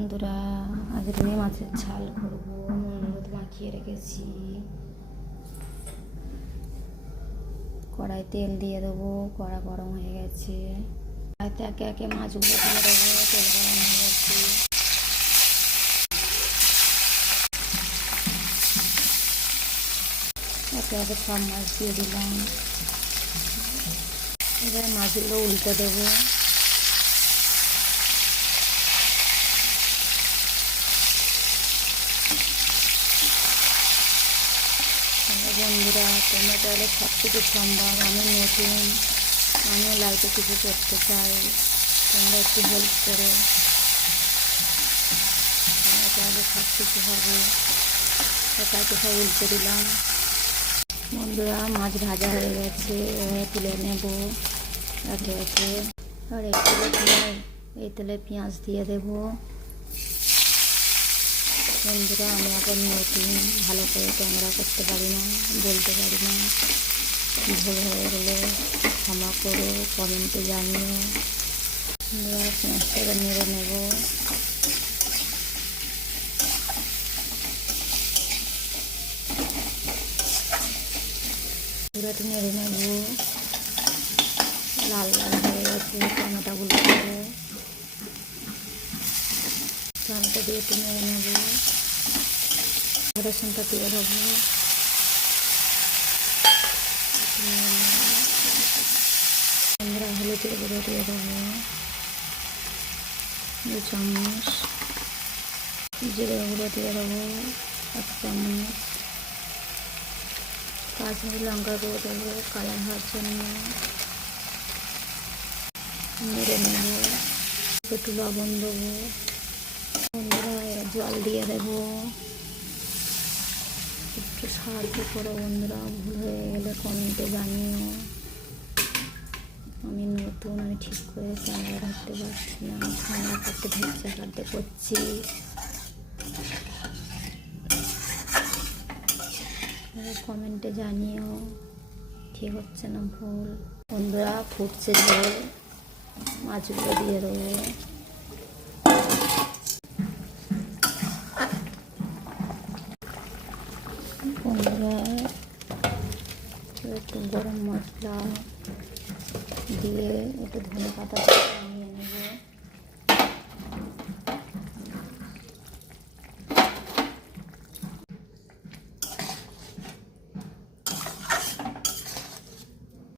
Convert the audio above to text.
বন্ধুরা, আজকে রুই মাছের ঝাল করবো। হলুদ মাখিয়ে রেখেছি। কড়াই তেল দিয়ে দেবো। কড়া গরম হয়ে গেছে। কড়াইতে একে একে মাছগুলো দিয়ে দেবো। তেল গরম হয়ে গেছে। একে একে সব মাছ দিয়ে দিলাম। এবার মাছগুলো উল্টে দেবো। বন্ধুরা, তোমরা চাইলে সব কিছু সম্ভব। আমি নতুন, আমিও লাইফে কিছু করতে চাই। তোমরা একটু হেল্প করো। তোমরা চাইলে সব কিছু হবে। তাকে সব উল্টে দিলাম। বন্ধুরা, মাছ ভাজা হয়ে গেছে। এবার তুলে নেব একে একে। আর এই তেলে পেঁয়াজ দিয়ে দেবো। বন্ধুরা, আমি এখন নতুন, ভালো করে ক্যামেরা করতে পারি না, বলতে পারি না। ভুল হয়ে গেলে ক্ষমা করো, কমেন্টে জানিও। বন্ধুরা, পেঁয়াজটাকে নেড়ে নেব। পুরাটি নেড়ে নেব। লাল লাল হয়ে গেছে। টমেটোগুলো দেবো। টমেটো দিয়ে একটু নেড়ে নেব। রসুনটা দিয়ে দেবো। আমরা হলুদের গুঁড়ো দিয়ে দেবো 2 চামচ। জিরে গুঁড়ো দিয়ে দেবো 1 চামচ। কাশ্মীরি লঙ্কা গুঁড়ো দেবো কালার হওয়ার জন্য। নেড়ে নেব। একটু লবণ দেবো। বন্ধুরা, জল দিয়ে দেবো। একটু সাহায্য করো বন্ধুরা, ভুল হয়ে গেলে কমেন্টে জানিও। আমি নতুন, আমি ঠিক করে ক্যামেরা ধরতে পারছি না। ক্যামেরা করতে ভেজা কাটতে করছি। কমেন্টে জানিও ঠিক হচ্ছে না ভুল। বন্ধুরা, ফুটছে ঝোল। মাছগুলো দিয়ে দেবো। বন্ধুরা, একটু গরম মশলা দিয়ে একটু ধনে পাতা